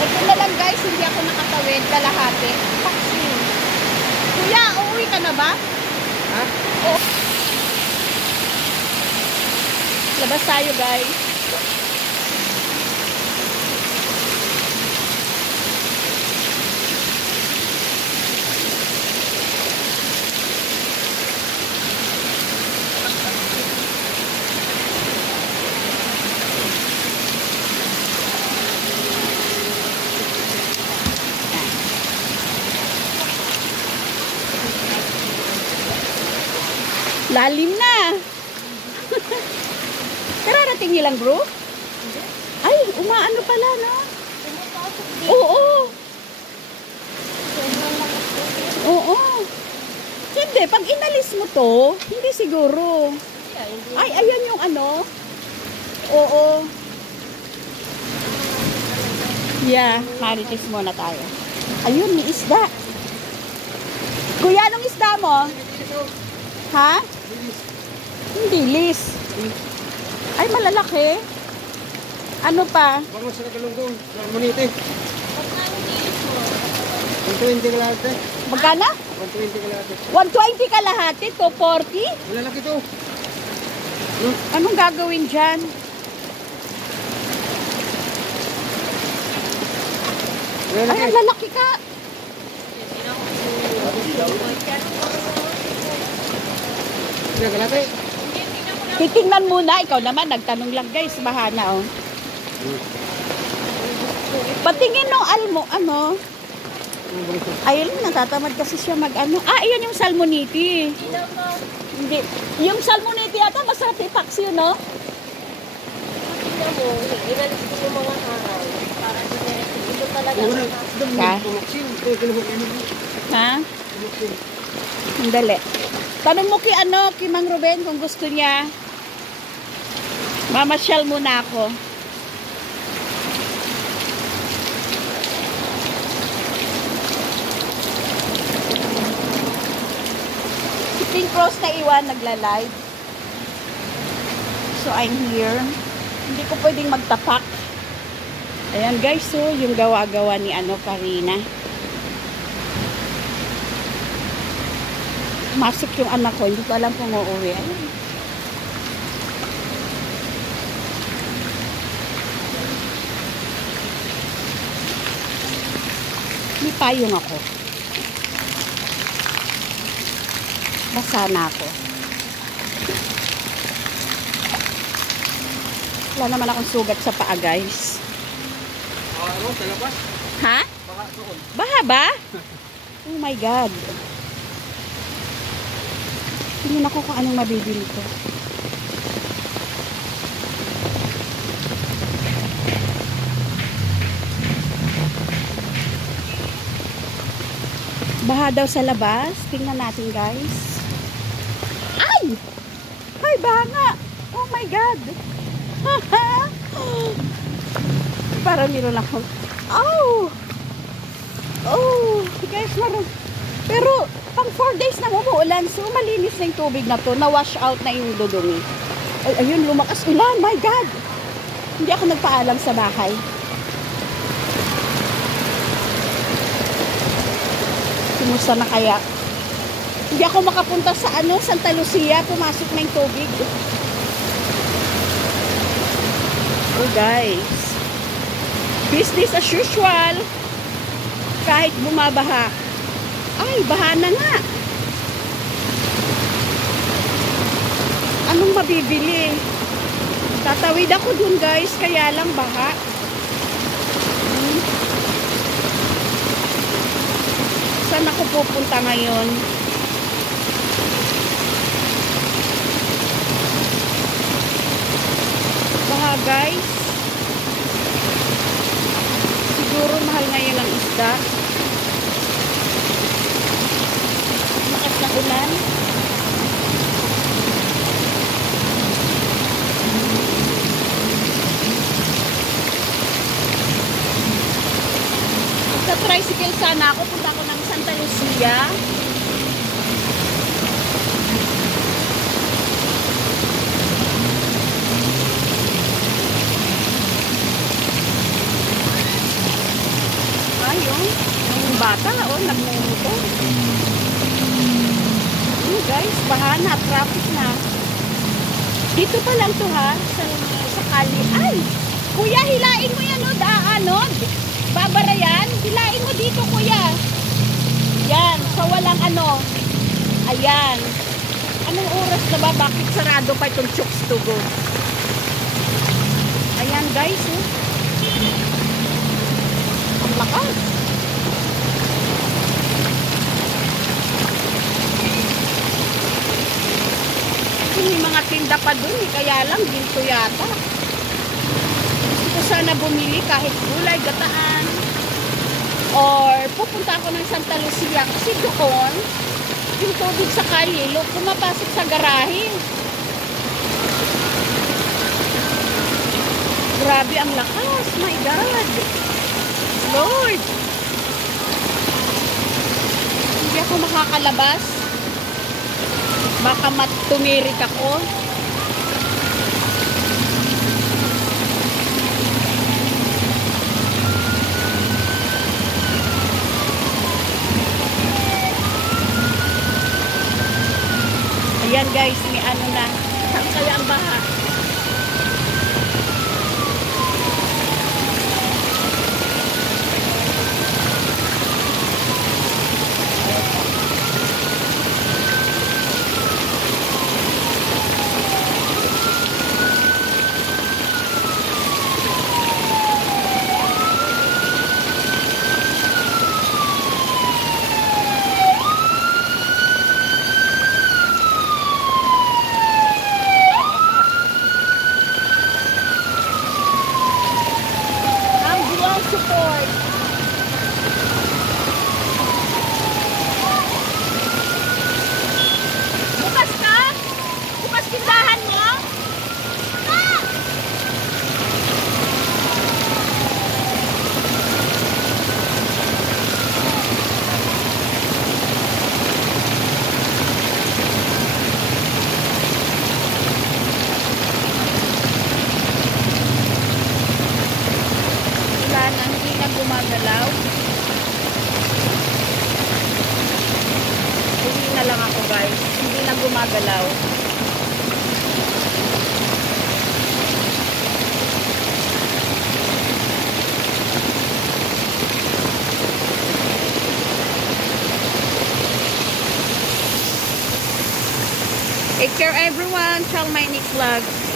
Ito na lang guys, hindi ako nakatawid, kalahati. Vaccine. Kuya, uuwi ka na ba? Ha? Oo. Labas tayo guys. Lalim na. Kararating nilang bro? Ay, umaano pala, no? Oo. Oo. Hindi, pag inalis mo to, hindi siguro. Ay, ayan yung ano. Oo. Yeah, marites muna tayo. Ayun, may isda. Kuya, anong isda mo? Ha? Hindi, lis. Ay, malalaki. Ano pa? Vamos sa Galunggong, sa Monite. 120 kalahati. Magkano? 120 kalahati. 120 kalahati, 240? Malalaki to. Anong gagawin dyan? Ay, ang lalaki ka. Kalahati. Titingnan muna. Ikaw naman, nagtanong lang guys. Bahana, oh. Patingin nung almo, ano? Ayun, natatamad kasi siya mag-ano. Ah, iyan yung salmoniti. Hindi. Yung salmoniti yata, masarap ipaksi yun, no? Tingnan mo, inalis ko yung mga araw. Para ito talaga. Ha? Sandali. Tanong mo kay ano, kay Mang Ruben kung gusto niya. Mamasyal muna ako. Si Pink Rose na iwan, nagla-live. So, I'm here. Hindi ko pwedeng magtapak. Ayan guys, so, yung gawa-gawa ni ano, Karina. Masok yung anak ko, hindi ko alam kung uuwi. Ayun. May payong ako. Basa na ako. Wala naman akong sugat sa paa, guys. Ano, sa labas? Ha? Baka doon. Baha ba? Oh my God. Tingnan ako kung anong mabibili ko. Baha daw sa labas. Tingnan natin, guys. Ay! Ay, baha nga! Oh my God! Parang meron ako. Oh! Oh! Guys, meron. Pero, pang 4 days na umuulan. So, malinis na yung tubig na to. Na-wash out na yung dudumi. Ay, ayun, lumakas ulan. My God! Hindi ako nagpaalam sa bahay. Kumusta na kaya? Hindi ako makapunta sa ano, Santa Lucia. Pumasok na yung tubig. Oh, guys. Business as usual. Kahit bumabaha. Ay, baha na nga. Anong mabibili? Tatawid ako dun, guys. Kaya lang baha. Saan ako pupunta ngayon? Baha, guys. Siguro mahal ngayon ang isda. Lakas ng ulan. Sa tricycle sana ako. Punta ako ng Santa Lucia. oh. Yung bata, oh, nagmumotor. Guys, bahana, traffic na. Dito pa lang to ha, sa kali. Ay, kuya, hilain mo yan, oh, babara yan. Hilain mo dito, kuya. Yan, sa walang ayan. Anong oras na ba? Bakit sarado pa itong Chooks to Go? Ayan, guys, oh. Ang lakas. May mga tinda pa dun, kaya lang dito yata. Gusto ko sana bumili kahit gulay, gataan. Or pupunta ako ng Santa Lucia kasi doon yung tubig sa kalye, pumapasok sa garahe. Grabe ang lakas, my God. Lord. Hindi ako makakalabas. Baka tumirik ako. Ayan guys, may na. Saan kaya ang baha? Support. Bukas ka? Bukas tindahan mo? Hindi na gumagalaw. Uwi na lang ako guys. Hindi na gumagalaw. Take care everyone. Till my next vlog.